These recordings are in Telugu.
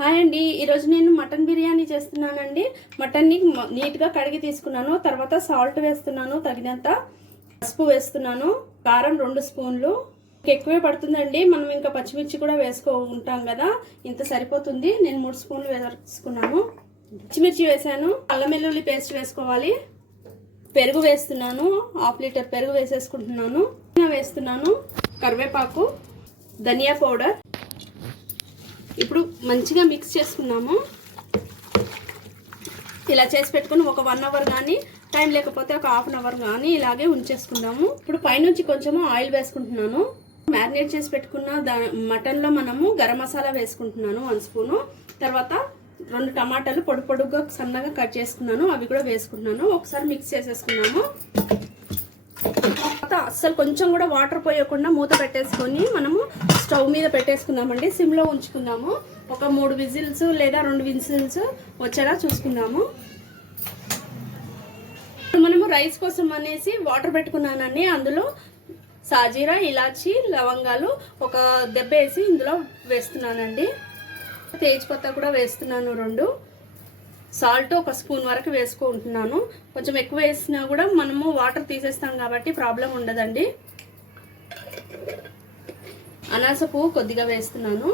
హాయ్ అండి. ఈరోజు నేను మటన్ బిర్యానీ చేస్తున్నానండి. మటన్ని నీట్గా కడిగి తీసుకున్నాను. తర్వాత సాల్ట్ వేస్తున్నాను. తగినంత పసుపు వేస్తున్నాను. కారం రెండు స్పూన్లు. ఎక్కువే పడుతుందండి. మనం ఇంకా పచ్చిమిర్చి కూడా వేసుకో ఉంటాం కదా. ఇంత సరిపోతుంది. నేను మూడు స్పూన్లు వేసుకున్నాను. పచ్చిమిర్చి వేసాను. అల్లం వెల్లుల్లి పేస్ట్ వేసుకోవాలి. పెరుగు వేస్తున్నాను. హాఫ్ లీటర్ పెరుగు వేసేసుకుంటున్నాను. వేస్తున్నాను. కరివేపాకు. ధనియా పౌడర్. ఇప్పుడు మంచిగా మిక్స్ చేసుకున్నాము. ఇలా చేసి పెట్టుకుని ఒక వన్ అవర్ కానీ టైం లేకపోతే ఒక హాఫ్ అన్ అవర్ కానీ ఇలాగే ఉంచేసుకున్నాము ఇప్పుడు పైనుంచి కొంచెము ఆయిల్ వేసుకుంటున్నాను. మ్యారినేట్ చేసి పెట్టుకున్న దా మటన్లో మనము గరం మసాలా వేసుకుంటున్నాను వన్ స్పూను తర్వాత రెండు టమాటాలు పొడి పొడుగ్గా సన్నగా కట్ చేసుకున్నాను. అవి కూడా వేసుకుంటున్నాను. ఒకసారి మిక్స్ చేసేసుకున్నాము. అస్సలు కొంచెం కూడా వాటర్ పోయకుండా మూత పెట్టేసుకొని మనము స్టవ్ మీద పెట్టేసుకుందామండి. సిమ్లో ఉంచుకుందాము. ఒక మూడు విజిల్స్ లేదా రెండు విజిల్స్ వచ్చేలా చూసుకుందాము. ఇప్పుడు మనము రైస్ కోసం అనేసి వాటర్ పెట్టుకున్నానండి. అందులో సాజీరా ఇలాచి లవంగాలు ఒక దెబ్బ వేసి ఇందులో వేస్తున్నానండి. తేజ్పత్తా కూడా వేస్తున్నాను రెండు. సాల్ట్ ఒక స్పూన్ వరకు వేసుకుంటున్నాను. కొంచెం ఎక్కువ వేసినా కూడా మనము వాటర్ తీసేస్తాం కాబట్టి ప్రాబ్లం ఉండదండి. అనాస పువ్వు కొద్దిగా వేస్తున్నాను.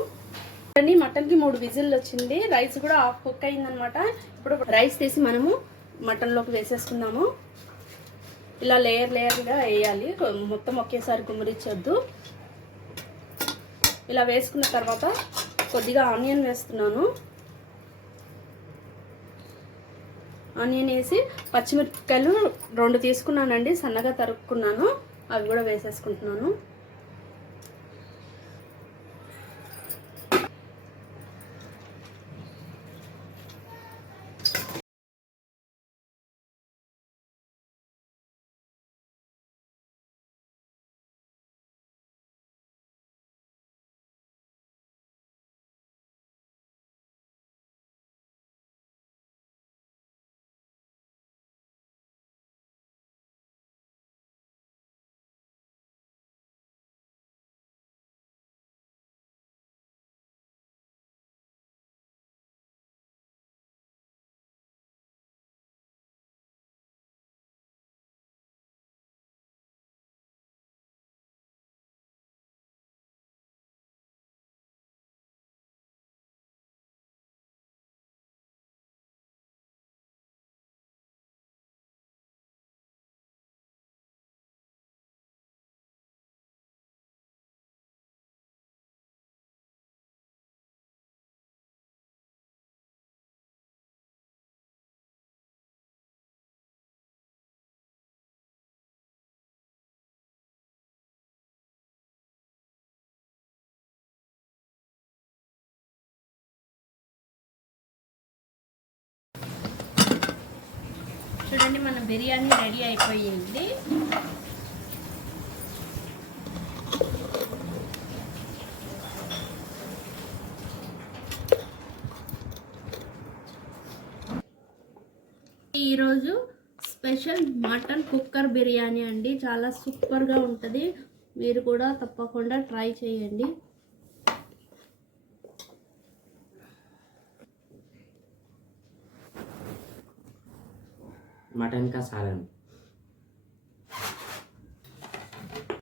అండి మటన్కి మూడు విజిల్లు వచ్చింది. రైస్ కూడా హాఫ్ కుక్ అయిందనమాట. ఇప్పుడు రైస్ తీసి మనము మటన్లోకి వేసేసుకుందాము. ఇలా లేయర్ లేయర్గా వేయాలి. మొత్తం ఒకేసారి కుమ్మరించొద్దు ఇలా వేసుకున్న తర్వాత కొద్దిగా ఆనియన్ వేస్తున్నాను. ఆనియన్ వేసి పచ్చిమిరపకాయలు రెండు తీసుకున్నానండి సన్నగా తరుక్కున్నాను. అవి కూడా వేసేసుకుంటున్నాను. చూడండి మన బిర్యానీ రెడీ అయిపోయింది. ఈరోజు స్పెషల్ మటన్ కుక్కర్ బిర్యానీ అండి. చాలా సూపర్గా ఉంటుంది. మీరు కూడా తప్పకుండా ట్రై చేయండి. మటన్ కసాలం